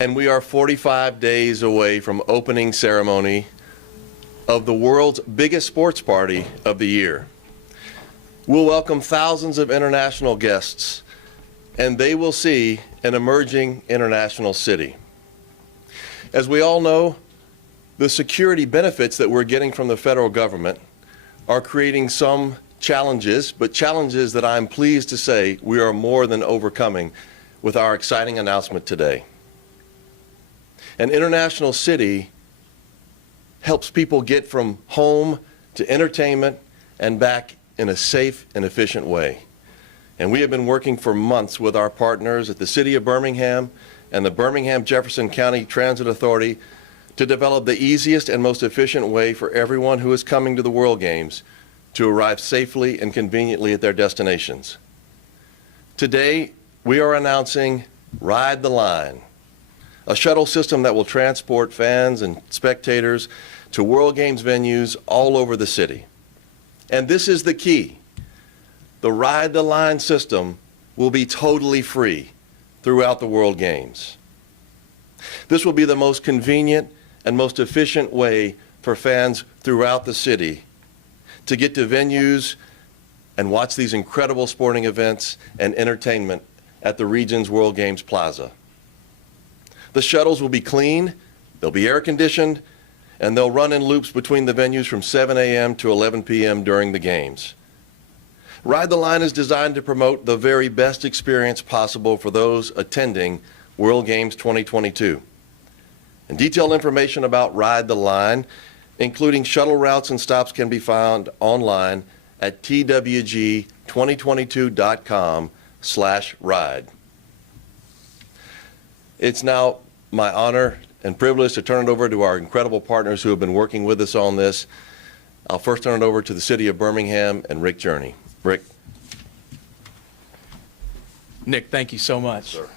and we are 45 days away from opening ceremony of the world's biggest sports party of the year. We'll welcome thousands of international guests, and they will see an emerging international city. As we all know, the security benefits that we're getting from the federal government are creating some challenges, but challenges that I'm pleased to say we are more than overcoming with our exciting announcement today. An international city helps people get from home to entertainment and back in a safe and efficient way. And we have been working for months with our partners at the City of Birmingham and the Birmingham-Jefferson County Transit Authority to develop the easiest and most efficient way for everyone who is coming to the World Games to arrive safely and conveniently at their destinations. Today, we are announcing Ride the Line, a shuttle system that will transport fans and spectators to World Games venues all over the city. And this is the key. The Ride the Line system will be totally free throughout the World Games. This will be the most convenient and most efficient way for fans throughout the city to get to venues and watch these incredible sporting events and entertainment at the region's World Games Plaza. The shuttles will be clean, they'll be air conditioned, and they'll run in loops between the venues from 7 a.m. to 11 p.m. during the games. Ride the Line is designed to promote the very best experience possible for those attending World Games 2022. And detailed information about Ride the Line, including shuttle routes and stops, can be found online at twg2022.com/ride. It's now my honor and privilege to turn it over to our incredible partners who have been working with us on this. I'll first turn it over to the City of Birmingham and Rick Journey. Rick. Nick, thank you so much. Sir.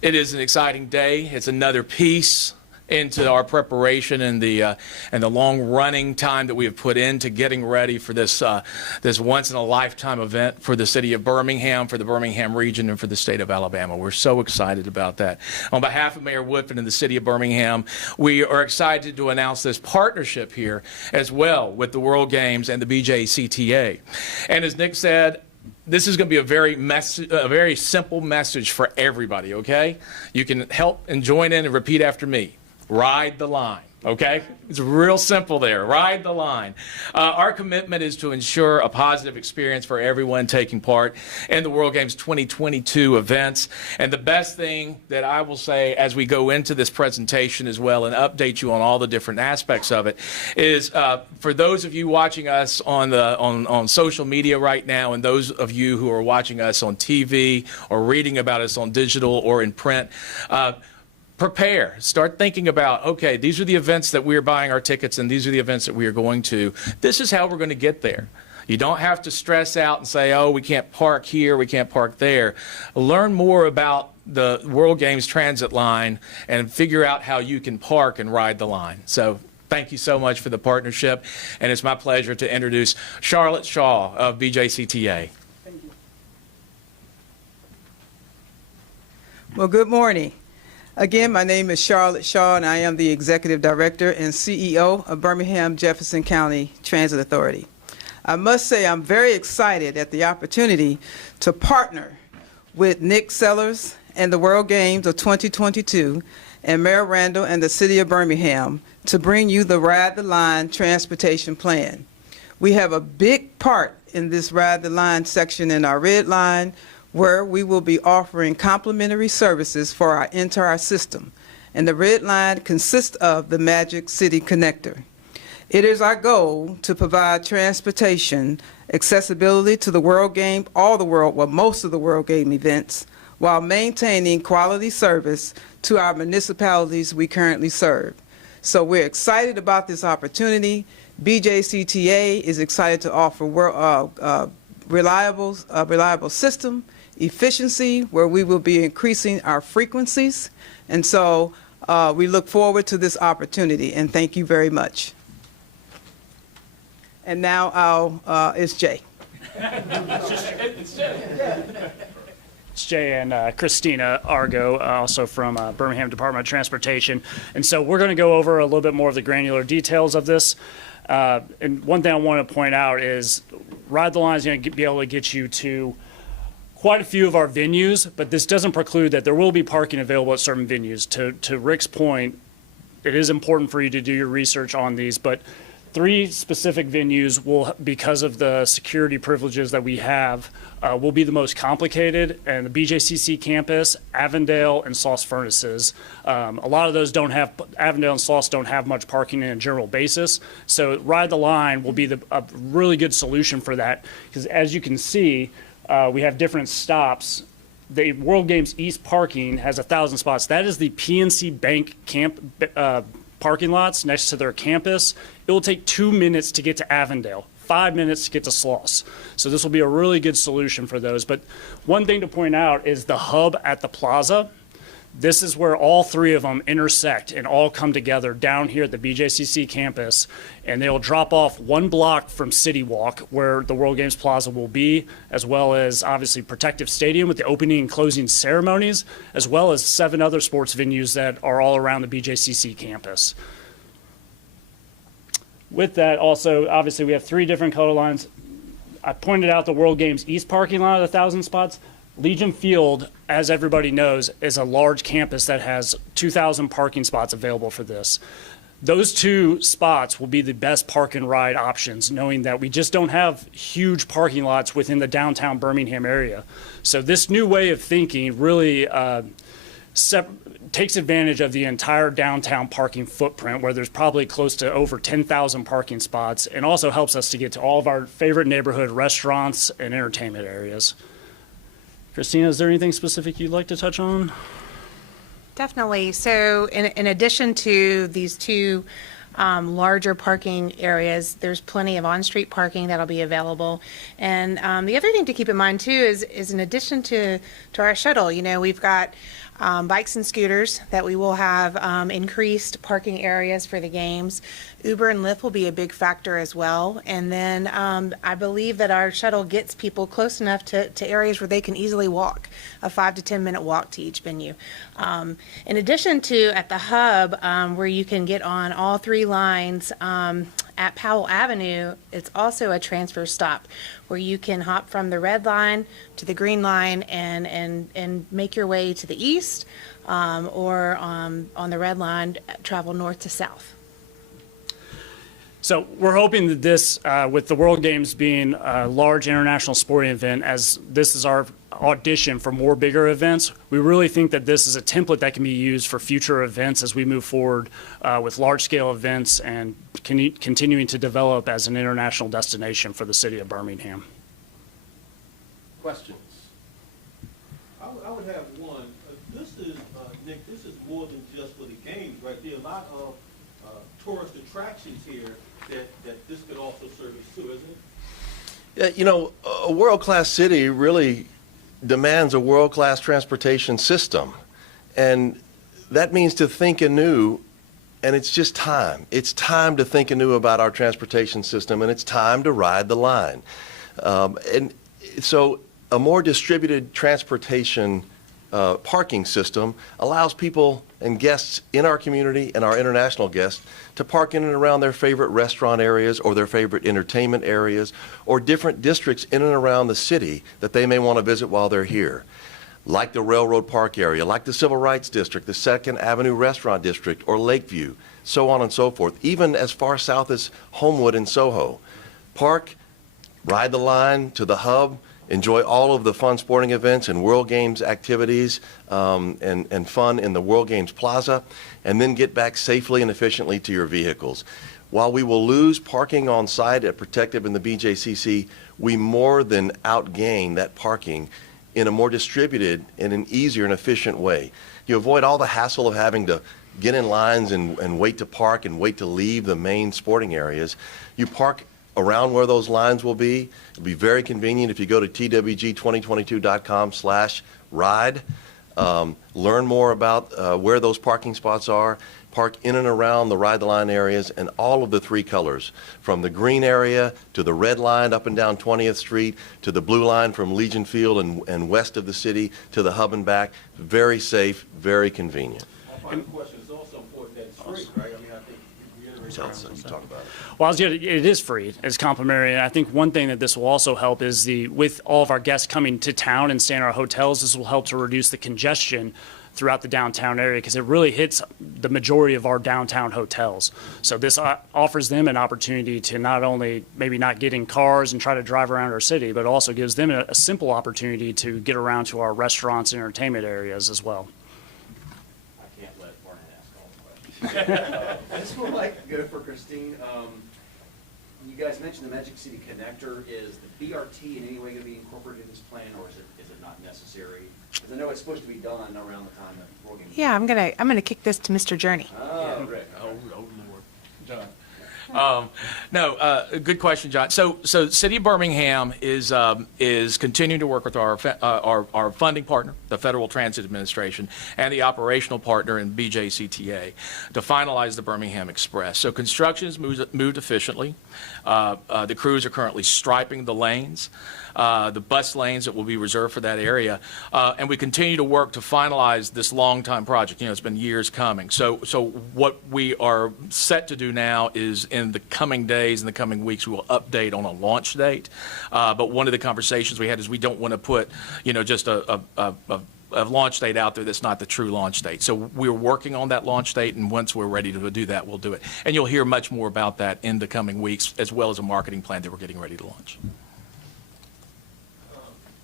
It is an exciting day. It's another piece into our preparation and the long-running time that we have put into getting ready for this once-in-a-lifetime event for the city of Birmingham, for the Birmingham region, and for the state of Alabama. We're so excited about that. On behalf of Mayor Woodfin and the city of Birmingham, we are excited to announce this partnership here as well with the World Games and the BJCTA. And as Nick said, this is going to be a very simple message for everybody, okay? You can help and join in and repeat after me. Ride the line, okay? It's real simple there. Ride the line. Our commitment is to ensure a positive experience for everyone taking part in the World Games 2022 events. And the best thing that I will say as we go into this presentation as well and update you on all the different aspects of it is for those of you watching us on social media right now, and those of you who are watching us on TV or reading about us on digital or in print, prepare. Start thinking about, okay, these are the events that we are buying our tickets, and these are the events that we are going to. This is how we're going to get there. You don't have to stress out and say, oh, we can't park here, we can't park there. Learn more about the World Games transit line and figure out how you can park and ride the line. So thank you so much for the partnership, and it's my pleasure to introduce Charlotte Shaw of BJCTA. Thank you. Well, good morning. Again, my name is Charlotte Shaw, and I am the Executive Director and CEO of Birmingham-Jefferson County Transit Authority. I must say I'm very excited at the opportunity to partner with Nick Sellers and the World Games of 2022 and Mayor Randall and the City of Birmingham to bring you the Ride the Line transportation plan. We have a big part in this Ride the Line section in our red line, where we will be offering complimentary services for our entire system. And the red line consists of the Magic City Connector. It is our goal to provide transportation, accessibility to the World Game, most of the World Game events, while maintaining quality service to our municipalities we currently serve. So we're excited about this opportunity. BJCTA is excited to offer reliable system, efficiency, where we will be increasing our frequencies. And so we look forward to this opportunity, and thank you very much. And now it's Jay. It's Jay and Christina Argo, also from Birmingham Department of Transportation. And so we're going to go over a little bit more of the granular details of this. And one thing I want to point out is Ride the Line is going to be able to get you to quite a few of our venues, but this doesn't preclude that there will be parking available at certain venues. To Rick's point, it is important for you to do your research on these, but 3 specific venues will, because of the security privileges that we have, will be the most complicated, and the BJCC campus, Avondale, and Sauce Furnaces. A lot of those don't have, Avondale and Sauce don't have much parking in a general basis, so Ride the Line will be a really good solution for that, because as you can see, we have different stops. The World Games East parking has 1,000 spots. That is the PNC Bank camp parking lots next to their campus. It will take 2 minutes to get to Avondale, 5 minutes to get to Sloss. So this will be a really good solution for those. But one thing to point out is the hub at the plaza. This is where all 3 of them intersect and all come together down here at the BJCC campus, and they'll drop off 1 block from City Walk, where the World Games Plaza will be, as well as obviously Protective Stadium with the opening and closing ceremonies, as well as 7 other sports venues that are all around the BJCC campus. With that, also, obviously, we have 3 different color lines. I pointed out the World Games East parking lot at 1,000 spots. Legion Field, as everybody knows, is a large campus that has 2,000 parking spots available for this. Those 2 spots will be the best park and ride options, knowing that we just don't have huge parking lots within the downtown Birmingham area. So this new way of thinking really takes advantage of the entire downtown parking footprint, where there's probably close to over 10,000 parking spots, and also helps us to get to all of our favorite neighborhood restaurants and entertainment areas. Christina, is there anything specific you'd like to touch on? Definitely. So in addition to these 2 larger parking areas, there's plenty of on-street parking that'll be available. And the other thing to keep in mind too is in addition to our shuttle, you know, we've got bikes and scooters that we will have increased parking areas for the games. Uber and Lyft will be a big factor as well. And then I believe that our shuttle gets people close enough to areas where they can easily walk, a 5 to 10 minute walk to each venue. In addition to at the hub, where you can get on all 3 lines at Powell Avenue, it's also a transfer stop where you can hop from the red line to the green line and make your way to the east, or on the red line, travel north to south. So we're hoping that this, with the World Games being a large international sporting event, as this is our audition for more bigger events, we really think that this is a template that can be used for future events as we move forward with large-scale events and continuing to develop as an international destination for the city of Birmingham. Questions? I would have one. This is, Nick, this is more than just for the games, right? There are a lot of tourist attractions here that this could also service too, isn't it? Yeah, you know, a world-class city really demands a world-class transportation system. And that means to think anew, and it's just time. It's time to think anew about our transportation system, and it's time to ride the line. And so a more distributed transportation parking system allows people and guests in our community and our international guests to park in and around their favorite restaurant areas or their favorite entertainment areas or different districts in and around the city that they may want to visit while they're here, like the Railroad Park area, like the Civil Rights District, the 2nd Avenue Restaurant District, or Lakeview, so on and so forth, even as far south as Homewood and Soho. Park, ride the line to the hub, enjoy all of the fun sporting events and World Games activities and fun in the World Games Plaza, and then get back safely and efficiently to your vehicles. While we will lose parking on site at Protective and the BJCC, we more than outgain that parking in a more distributed and an easier and efficient way. You avoid all the hassle of having to get in lines and wait to park and wait to leave the main sporting areas. You park around where those lines will be. It'll be very convenient if you go to twg2022.com/ride. learn more about where those parking spots are, park in and around the Ride the Line areas, and all of the three colors, from the green area to the red line up and down 20th Street to the blue line from Legion Field and west of the city to the hub and back. Very safe, very convenient. My final question is also important that it's free, right? I mean, I think you reiterated. You talk about it. Well, it is free. It's complimentary. And I think one thing that this will also help is with all of our guests coming to town and staying in our hotels, this will help to reduce the congestion throughout the downtown area, because it really hits the majority of our downtown hotels. So this offers them an opportunity to not only maybe not get in cars and try to drive around our city, but also gives them a simple opportunity to get around to our restaurants and entertainment areas as well. I can't let Vernon ask all the questions. I just would like to go for Christine. You guys mentioned the Magic City Connector. Is the BRT in any way going to be incorporated in this plan, or is it not necessary? Because I know it's supposed to be done around the time that World Games. Yeah, I'm gonna kick this to Mr. Journey. Oh, Rick. Oh, Lord, John. No, good question, John. So City of Birmingham is continuing to work with our funding partner, the Federal Transit Administration, and the operational partner in BJCTA to finalize the Birmingham Express. So construction has moved efficiently. The crews are currently striping the lanes, the bus lanes that will be reserved for that area, and we continue to work to finalize this long-time project. You know, it's been years coming. So what we are set to do now is, in the coming days, in the coming weeks, we will update on a launch date. But one of the conversations we had is we don't want to put, just a launch date out there that's not the true launch date. So we're working on that launch date, and once we're ready to do that, we'll do it. And you'll hear much more about that in the coming weeks, as well as a marketing plan that we're getting ready to launch.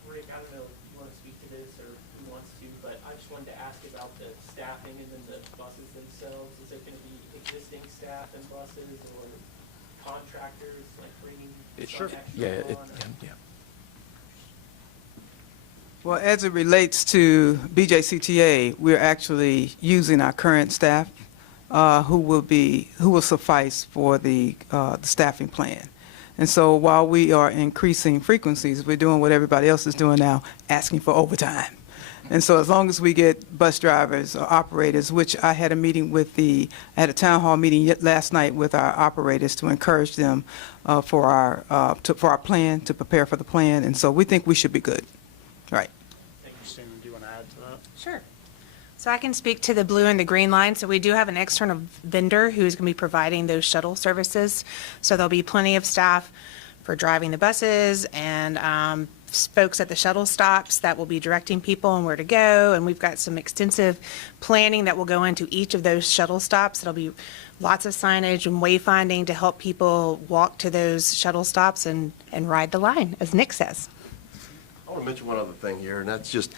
Rick, I don't know if you want to speak to this or who wants to, but I just wanted to ask about the staffing and then the buses themselves. Is there going to be existing staff and buses or contractors, like bringing some extra on? Yeah. Well, as it relates to BJCTA, we're actually using our current staff who will suffice for the staffing plan. And so while we are increasing frequencies, we're doing what everybody else is doing now, asking for overtime. And so as long as we get bus drivers or operators, which I had a meeting I had a town hall meeting last night with our operators to encourage them for our plan, to prepare for the plan. And so we think we should be good. Right. Thank you, Christine. Do you want to add to that? Sure. So I can speak to the blue and the green line. So we do have an external vendor who's going to be providing those shuttle services. So there'll be plenty of staff for driving the buses and folks at the shuttle stops that will be directing people and where to go. And we've got some extensive planning that will go into each of those shuttle stops. There'll be lots of signage and wayfinding to help people walk to those shuttle stops and ride the line, as Nick says. I want to mention one other thing here, and that's just,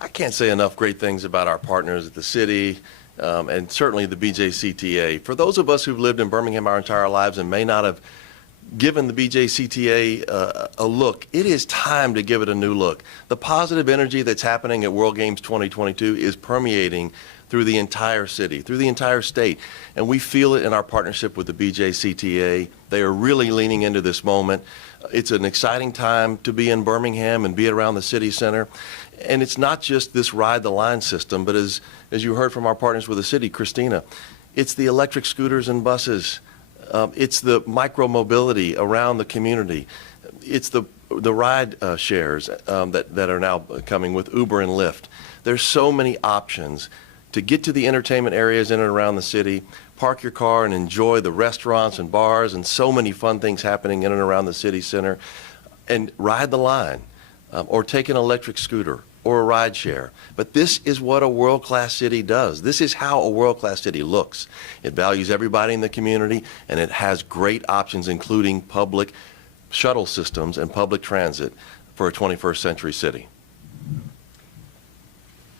I can't say enough great things about our partners at the city and certainly the BJCTA. For those of us who've lived in Birmingham our entire lives and may not have given the BJCTA a look, it is time to give it a new look. The positive energy that's happening at World Games 2022 is permeating through the entire city, through the entire state, and we feel it in our partnership with the BJCTA. They are really leaning into this moment. It's an exciting time to be in Birmingham and be around the city center. And it's not just this Ride the Line system, but as you heard from our partners with the city, Christina, it's the electric scooters and buses. It's the micro-mobility around the community. It's the ride shares that are now coming with Uber and Lyft. There's so many options to get to the entertainment areas in and around the city, park your car and enjoy the restaurants and bars and so many fun things happening in and around the city center, and ride the line or take an electric scooter or a ride share. But this is what a world-class city does. This is how a world-class city looks. It values everybody in the community, and it has great options, including public shuttle systems and public transit for a 21st century city.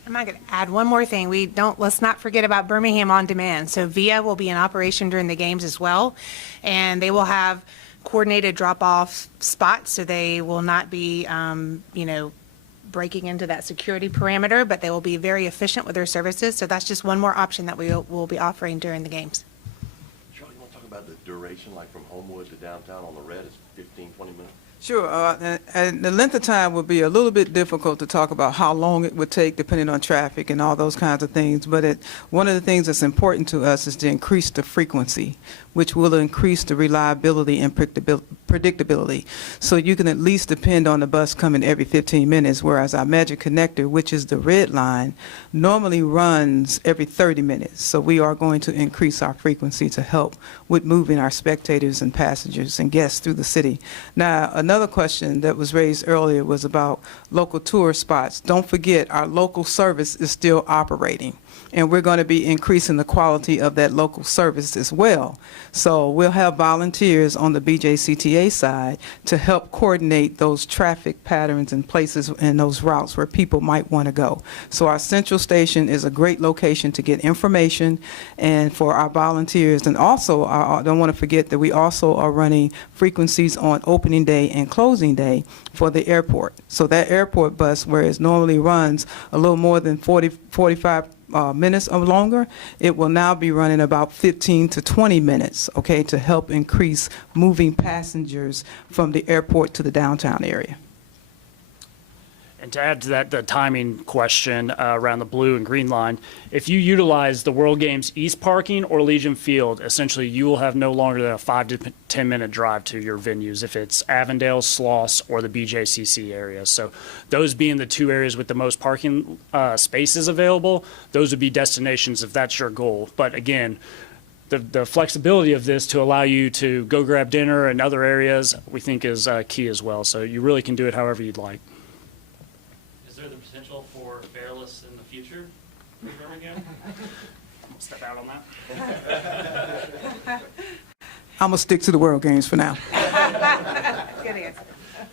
I'm not going to add one more thing. Let's not forget about Birmingham On Demand. So VIA will be in operation during the games as well, and they will have coordinated drop-off spots, so they will not be, breaking into that security parameter, but they will be very efficient with their services. So that's just one more option that we will be offering during the games. Charlie, you want to talk about the duration, like from Homewood to downtown on the red is 15, 20 minutes? Sure, and the length of time would be a little bit difficult to talk about how long it would take depending on traffic and all those kinds of things, but one of the things that's important to us is to increase the frequency, which will increase the reliability and predictability. So you can at least depend on the bus coming every 15 minutes, whereas our Magic Connector, which is the red line, normally runs every 30 minutes. So we are going to increase our frequency to help with moving our spectators and passengers and guests through the city. Now, another question that was raised earlier was about local tour spots. Don't forget, our local service is still operating, and we're going to be increasing the quality of that local service as well. So we'll have volunteers on the BJCTA side to help coordinate those traffic patterns and places and those routes where people might want to go. So our central station is a great location to get information and for our volunteers. And also, I don't want to forget that we also are running frequencies on opening day and closing day for the airport. So that airport bus, where it normally runs a little more than 45 minutes or longer, it will now be running about 15 to 20 minutes, okay, to help increase moving passengers from the airport to the downtown area. And to add to that, the timing question around the blue and green line, if you utilize the World Games East parking or Legion Field, essentially you will have no longer than a 5 to 10 minute drive to your venues if it's Avondale, Sloss, or the BJCC area. So those being the two areas with the most parking spaces available, those would be destinations if that's your goal. But again, the flexibility of this to allow you to go grab dinner in other areas, we think is key as well. So you really can do it however you'd like. Is there the potential for Fairless in the future for Birmingham? I'll step out on that. I'm going to stick to the World Games for now. Good answer.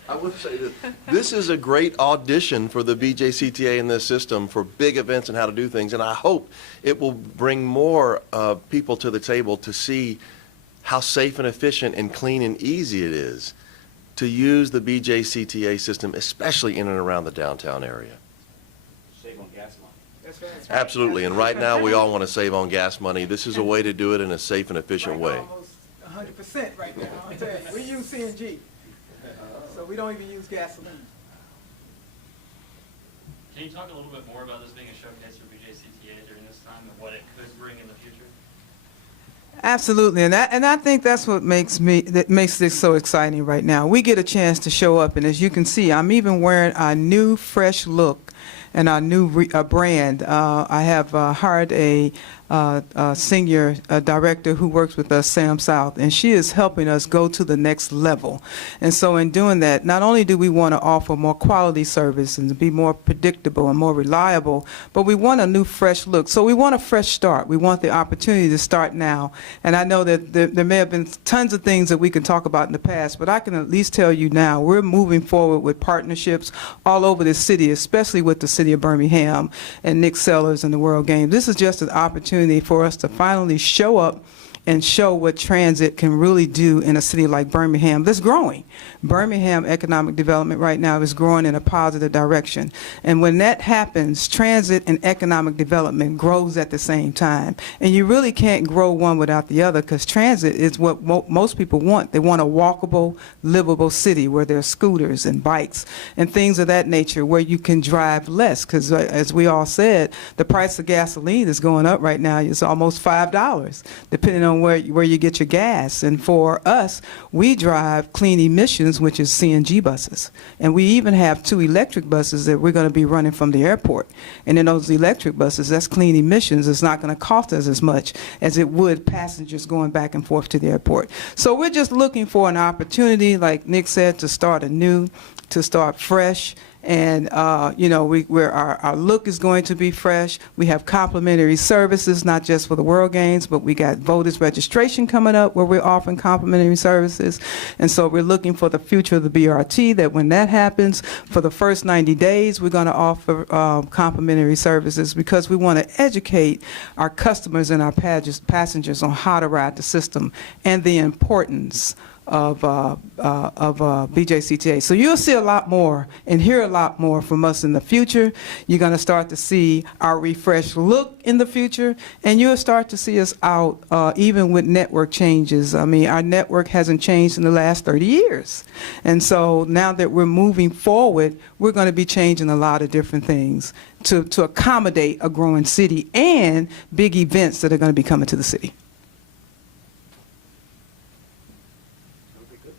I would say that this is a great audition for the BJCTA in this system for big events and how to do things, and I hope it will bring more people to the table to see how safe and efficient and clean and easy it is to use the BJCTA system, especially in and around the downtown area. Save on gas money. That's right. Absolutely, and right now we all want to save on gas money. This is a way to do it in a safe and efficient way. Almost 100% right now. I'm telling you. We use CNG, so we don't even use gasoline. Can you talk a little bit more about this being a showcase for BJCTA during this time and what it could bring in the future? Absolutely, and I think that's what makes this so exciting right now. We get a chance to show up, and as you can see, I'm even wearing our new fresh look and our new brand. I have hired a senior director who works with us, Sam South, and she is helping us go to the next level. And so in doing that, not only do we want to offer more quality service and to be more predictable and more reliable, but we want a new fresh look. So we want a fresh start. We want the opportunity to start now. And I know that there may have been tons of things that we can talk about in the past, but I can at least tell you now we're moving forward with partnerships all over the city, especially with the city of Birmingham and Nick Sellers and the World Games. This is just an opportunity for us to finally show up and show what transit can really do in a city like Birmingham that's growing. Birmingham economic development right now is growing in a positive direction. And when that happens, transit and economic development grows at the same time. And you really can't grow one without the other, because transit is what most people want. They want a walkable, livable city where there are scooters and bikes and things of that nature where you can drive less, because as we all said, the price of gasoline is going up right now. It's almost $5, depending on where you get your gas. And for us, we drive clean emissions, which is CNG buses. And we even have 2 electric buses that we're going to be running from the airport. And in those electric buses, that's clean emissions. It's not going to cost us as much as it would passengers going back and forth to the airport. So we're just looking for an opportunity, like Nick said, to start anew, to start fresh. And, you know, our look is going to be fresh. We have complimentary services, not just for the World Games, but we got voters registration coming up where we're offering complimentary services. And so we're looking for the future of the BRT, that when that happens, for the first 90 days, we're going to offer complimentary services, because we want to educate our customers and our passengers on how to ride the system and the importance of BJCTA. So you'll see a lot more and hear a lot more from us in the future. You're going to start to see our refreshed look in the future, and you'll start to see us out even with network changes. I mean, our network hasn't changed in the last 30 years. And so now that we're moving forward, we're going to be changing a lot of different things to accommodate a growing city and big events that are going to be coming to the city. Just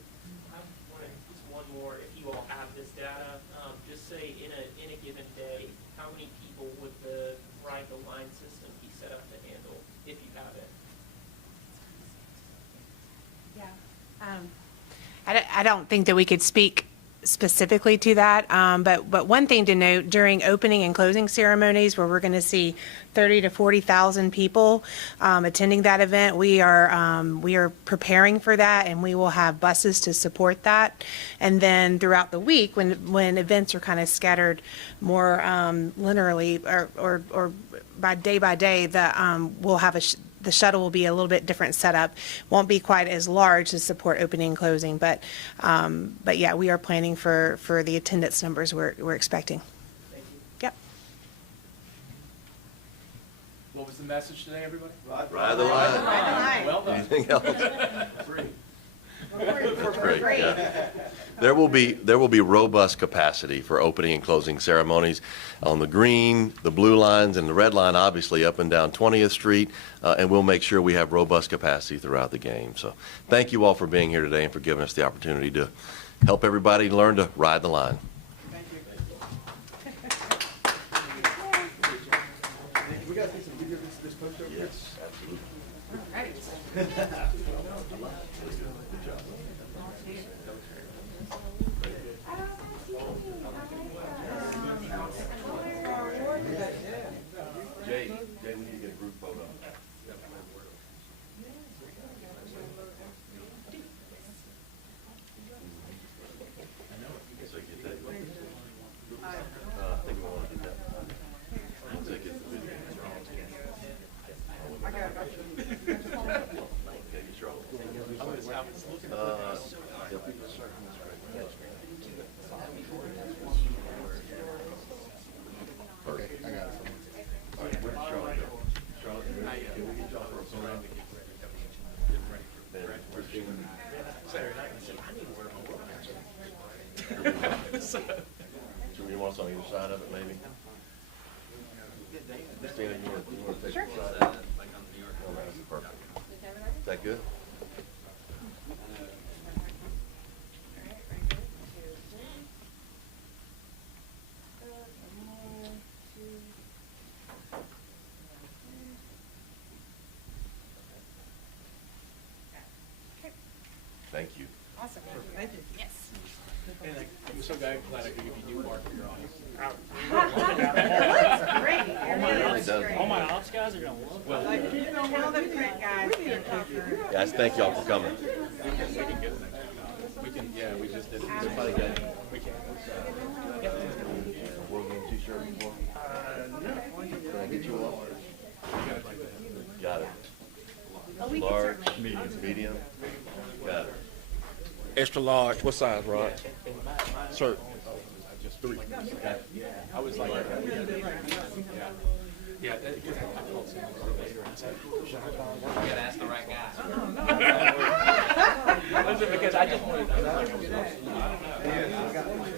one more, if you all have this data, just say in a given day, how many people would the ride the line system be set up to handle, if you have it? I don't think that we could speak specifically to that, but one thing to note, during opening and closing ceremonies where we're going to see 30 to 40,000 people attending that event, we are preparing for that, and we will have buses to support that. And then throughout the week, when events are kind of scattered more linearly or by day, we'll have the shuttle will be a little bit different setup. Won't be quite as large to support opening and closing, but yeah, we are planning for the attendance numbers we're expecting. Thank you. Yep. What was the message today, everybody? Ride the line. Well done. Anything else? That's great. Yeah. There will be robust capacity for opening and closing ceremonies on the green, the blue lines, and the red line, obviously up and down 20th Street, and we'll make sure we have robust capacity throughout the game. So thank you all for being here today and for giving us the opportunity to help everybody learn to ride the line. Yes, absolutely. Jay, we need to get a group photo. So get that. I think we want to do that. So get the video. Okay, get your Perfect. I got it. All right, where's Charlotte go? Charlotte, can we get y'all for a photo? Then Christina. Saturday night, I said, I need to wear my work pants. So you want us on either side of it, maybe? Christina, you want to take the side? Oh, that's perfect. Is that good? Thank you. Awesome. Thank you. Yes. I'm so glad I could give you new mark for your office. Great. It really does. All my ops guys are going to love it. Tell the print guys to cover. Guys, thank y'all for coming. We can, yeah, we just did it. Somebody got it. We can. World Games t-shirt before? Can I get you one? Got it. Large, medium. Got it. Extra large. What size, Rod? Shirt. Just 3. Okay. I was like, yeah. I called Sam later and said, you gotta ask the right guy. Listen, because I just wanted, I was like, I was,